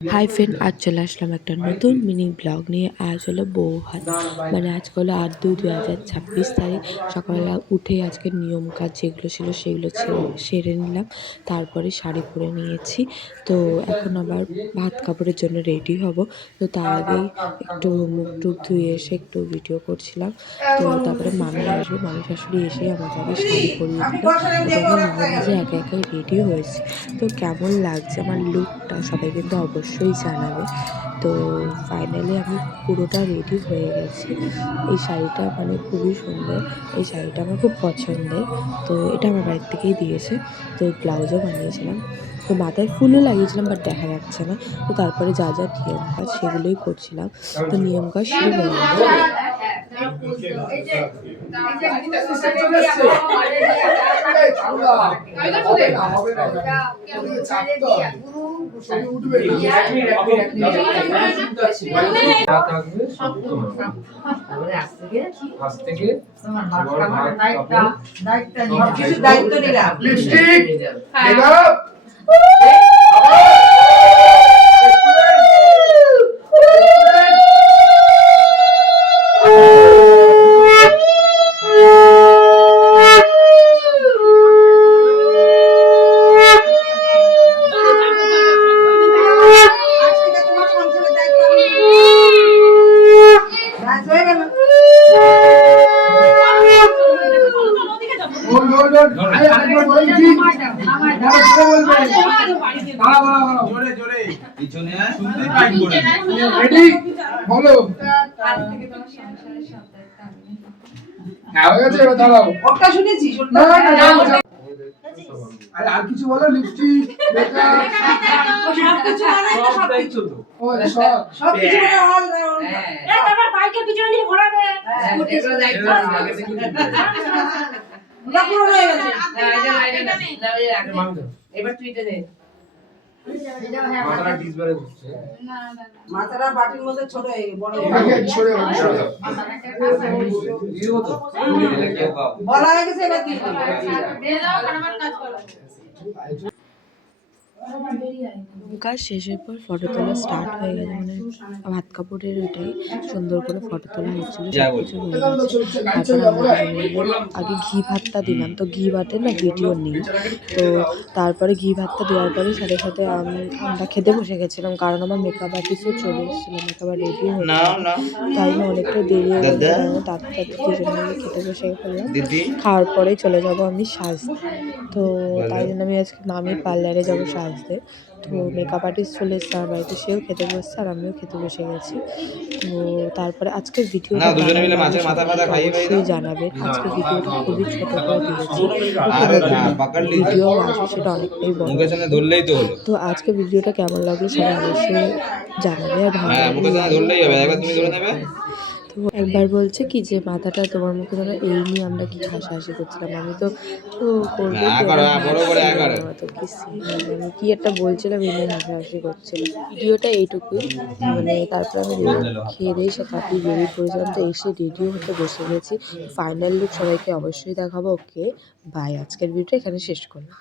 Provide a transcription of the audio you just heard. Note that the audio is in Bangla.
হাই ফ্রেন্ড, আজ চলে আসলাম একটা নতুন মিনি ব্লগ নিয়ে। আজ হলো বউ ভাত, মানে আজকে হলো ৮/২/২০২৬ তারিখ। সকালবেলা উঠে আজকের নিয়ম কাজ যেগুলো ছিল সেগুলো সেরে নিলাম। তারপরে শাড়ি পরে নিয়েছি। তো এখন আবার ভাত কাপড়ের জন্য রেডি হব। তো তার আগেই একটু মুখ টুক ধুয়ে এসে একটু ভিডিও করছিলাম। তো তারপরে মামি আসবে, মামি শাশুড়ি এসে আমাকে আগে শাড়ি পরিয়ে দিল। তারপর আমি নিজে নিজে একা একাই রেডি হয়েছি। তো কেমন লাগছে আমার লুকটা সবাই কিন্তু অবশ্যই জানাবে। তো ফাইনালি আমি পুরোটা রেডি হয়ে গেছি। এই শাড়িটা মানে খুবই সুন্দর। এই শাড়িটা আমার খুব পছন্দের। তো এটা আমার বাড়ির থেকেই দিয়েছে। তো ব্লাউজও বানিয়েছিলাম। তো মাথায় ফুলও লাগিয়েছিলাম, বাট দেখা যাচ্ছে না। তো তারপরে যা যা নিয়ম কাজ সেগুলোই করছিলাম। তো নিয়ম কাজ শুরু হয়ে গেছে। দায়িত্ব নিলাম। আর কিছু বলো, লিপস্টিক সবকিছু সবকিছু তো সবকিছু তোমার বাইকের পিছনে নিয়ে ঘোরাবে এগুলো দায়িত্ব ওটা পুরো হয়ে গেছে। এবার তুই এটা দে। মাথাটা ডিসবারে হচ্ছে না না মাথাটা বাটির মধ্যে ছোট হয়ে বড় হয়ে বলা হয়ে গেছে। এবার দিয়ে দাও আর আমার কাজ করো। কাজ শেষের পর ফটো তোলা স্টার্ট হয়ে গেছে, মানে ভাত কাপড়ের ওইটাই সুন্দর করে ফটো তোলা হচ্ছিল, সব কিছু হয়ে গেছে। তারপর আমরা আগে ঘি ভাতটা দিলাম। তো ঘি ভাতে না ভিডিও নেই। তো তারপরে ঘি ভাতটা দেওয়ার পরে সাথে সাথে আমরা খেতে বসে গেছিলাম, কারণ আমার মেকআপ আর্টিস্টও চলে এসেছিলো, মেকআপ রেডি হয়ে তাই না অনেকটা দেরি হয়ে গেছে। তাড়াতাড়ি দুজন মিলে খেতে বসে পড়লাম। খাওয়ার পরে চলে যাবো আমি সাজতে। তো তাই জন্য আমি আজকে মামির পার্লারে যাবো সাজতে। তো মেকআপ আর্টিস্ট চলে এসছে আমার বাড়িতে, সেও খেতে বসছে আর আমিও খেতে বসে গেছি। তো তারপরে আজকের ভিডিওটা অবশ্যই জানাবেন। আজকের ভিডিওটা খুবই ছোট করে দিয়েছি, ভিডিও আসবে সেটা অনেকটাই বড়। তো আজকে ভিডিওটা কেমন লাগলো সবাই অবশ্যই জানাবে। আর ভালো তো একবার বলছে কি যে মাথাটা তোমার মুখে ধরো, এই নিয়ে আমরা কি হাসাহাসি করছিলাম। আমি তো করবো তো আমি কি একটা বলছিলাম, এই নিয়ে হাসাহাসি করছিলাম। ভিডিওটা এইটুকুই, মানে তারপর আমি খেয়ে দিয়ে সে তাড়াতাড়ি বেরিয়ে পড়েছিলাম। তো এসে রেডিও হতে বসে গেছি। ফাইনাল লুক সবাইকে অবশ্যই দেখাবো। ওকে বাই, আজকের ভিডিওটা এখানে শেষ করলাম।